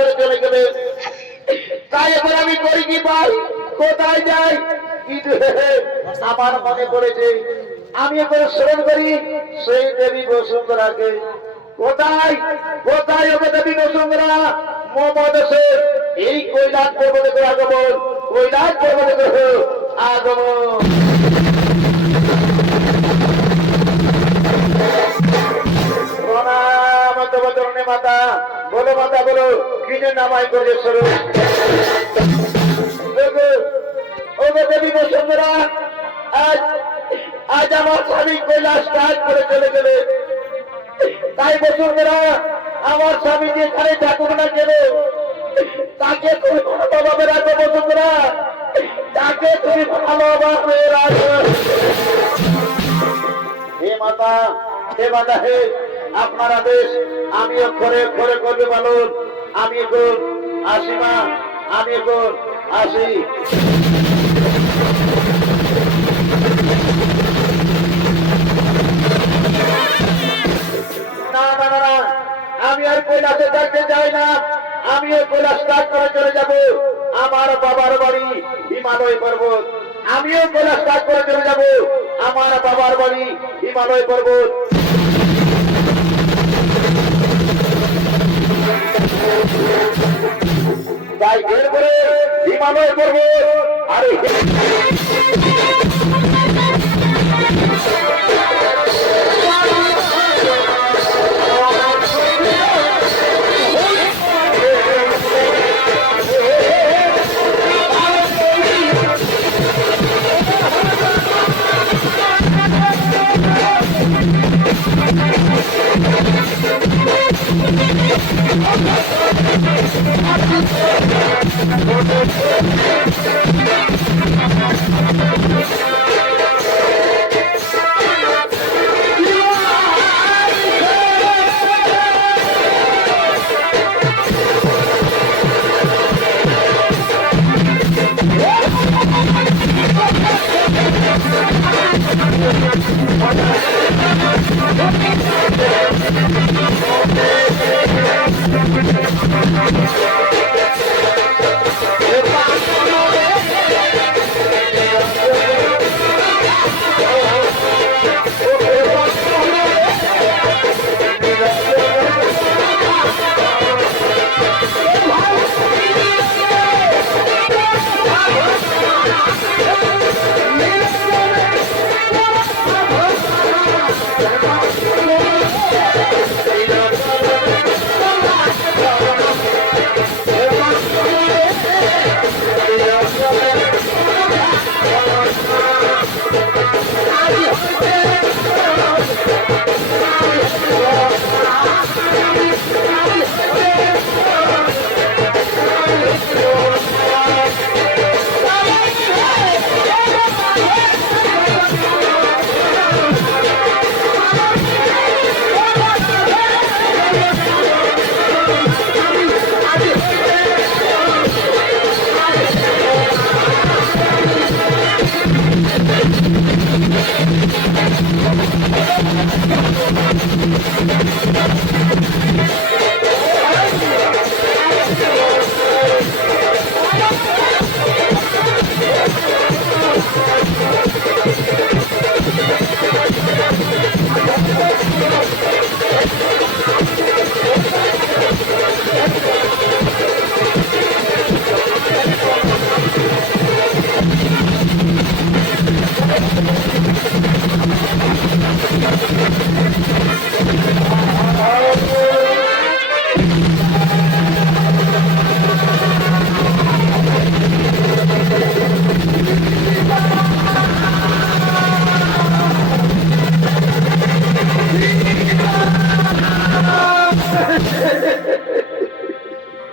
করে চলে গেলে। তাই এবার আমি করি কি পাই, কোথায় যাই? কিন্তু আমার মনে পড়েছে আমি এবার স্মরণ করি সেই দেবী বসুন্ধরাকে। কোথায় কোথায় হবে দেবী বসুন্ধরা? মমদেশে এই কৈলাস পর্বতে করে আগমন, কৈলাস পর্বতে করে আগমন। প্রণাম অন্তর্বর্তী মাতা, বলো মাতা বলো, কি যে নামাই করে স্বরূপ। ও দেবী বসুন্ধরা, আজ আজ আমার স্বামী কৈলাস ত্যাগ করে চলে গেলে। তাই বসুন্ধরা, আমার স্বামী যেখানে থাকুক না কেন তাকে তুমি ভালোভাবে রাখো বসুন্ধরা, তাকে তুমি ভালোভাবে রাখো। হে মাতা, হে মাতা, হে আপনার আদেশ আমি অক্ষরে অক্ষরে করবে পালন। আমি এখন আসি মা, আমি এখন আসি। না না না না, আমি আর কৈলাসে থাকতে চাই না। আমিও কৈলাস ত্যাগ করে চলে যাব আমার বাবার বাড়ি হিমালয় পর্বত। আমিও কৈলাস ত্যাগ করে চলে যাব আমার বাবার বাড়ি হিমালয় পর্বত। তাই এরপরে হিমালয় পর্বত আরে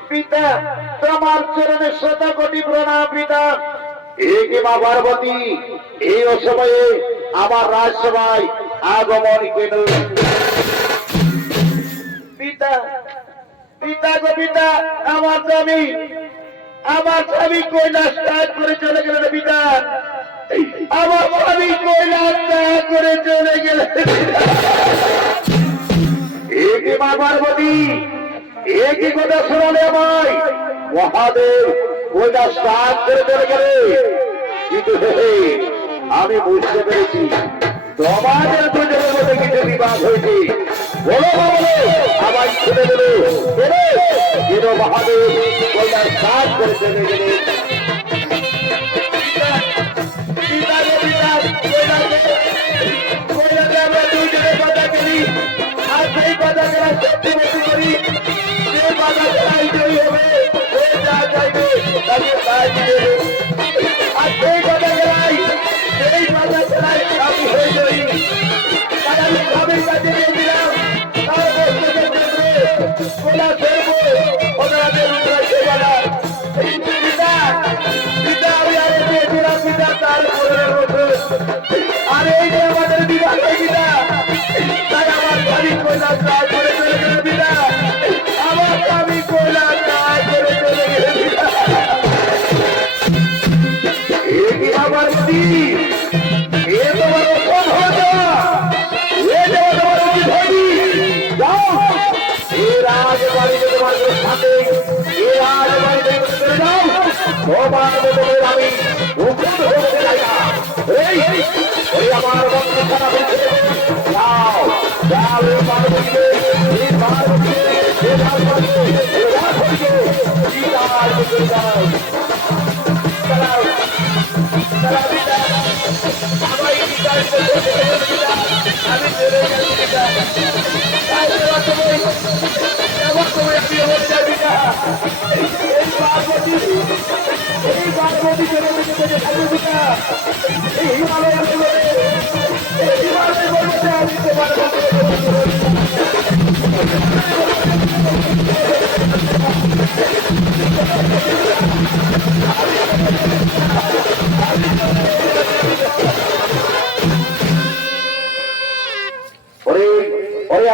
পিতা, তোমার চরণে শতকোটি প্রণাম পিতা। হে মা পার্বতী, এই অসময়ে আমার রাজসভায় আগমন কেন? পিতা, পিতা গো পিতা, আমার স্বামী কৈলাস ত্যাগ করে চলে গেলেন পিতা। আমার স্বামী কৈলাস ত্যাগ করে চলে গেলেন। হে মা পার্বতী, একই কথা শোনালে আমার মহাদেব ওইটা স্নান করে চলে গেলে। কিন্তু আমি বুঝতে পেরেছি তোমাদের দুজনের মধ্যে কিছু বিবাদ হয়েছে। বলো বলো আবার ছেড়ে দিল কিন্তু মহাদেব ওইটা স্নান করে চলে গেলে। আমরা দুজনে কথা করি আর সেই কথা যারা সত্যি বেশি করি যে কথা যারাই জয়ী হবে যা চাইবে তাকে তাই দেবে। আর সেই কথা যারাই সেই কথা যারাই আমি হয়ে যাই তাই আমি স্বামীর কাছে গিয়েছিলাম। তার বসতে দেখবে ওরা ফেরবো ওনাদের উপরে সে বলা পিতা পিতা আমি আরো পেয়েছিলাম পিতা তার উপরে আর এই যে আমাদের বিবাহ পিতা তাই আমার স্বামী কইলা কাজ করে চলে গেলে পিতা আমার স্বামী কইলা কাজ করে চলে গেলে পিতা। এ কি আমার স্ত্রী এ তোমার অসম্ভব এ তোমার উচিত হয়নি। যাও এ রাজবাড়িতে তোমার সাথে এ রাজবাড়িতে চলে যাও তোমার মতো আমি মুকুট হতে চাই না। এই আমার বন্ধু খারাপ হয়েছে যাও যাও এ পার্বতীকে এই পার্বতীকে এ রাজবাড়িতে এ রাজবাড়িকে সীতার দিকে যাও চালাও চালাও পিতা আমার এই সীতার দিকে আমি চলে যাচ্ছি পিতা তাই দেওয়া সময় এমন সময় আমি হয়ে যাই পিতা। এই পার্বতী চলে যেতে থাকবে পিতা। এই হিমালয়ের বলবে এই হিমালয় বলবে আমি তোমার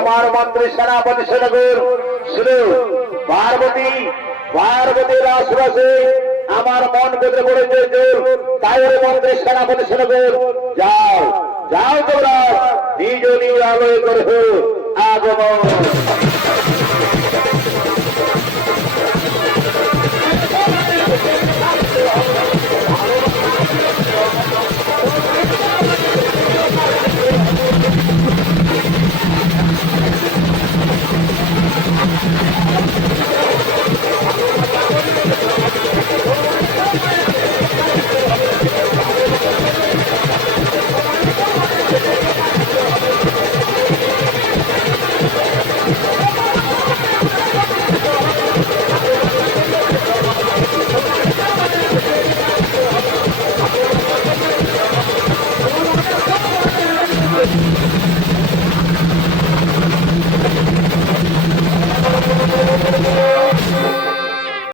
আমার মন্ত্রী সেনাপতি সেনাগর শুধু পার্বতী পার্বতীর আশ্বাসে আমার মন বেঁধে পড়েছে তাই ওরে মন্ত্রী সেনাপতি সেনাগর যাও যাও তোমরা নিজ নিজ আলোয় করো আগমন।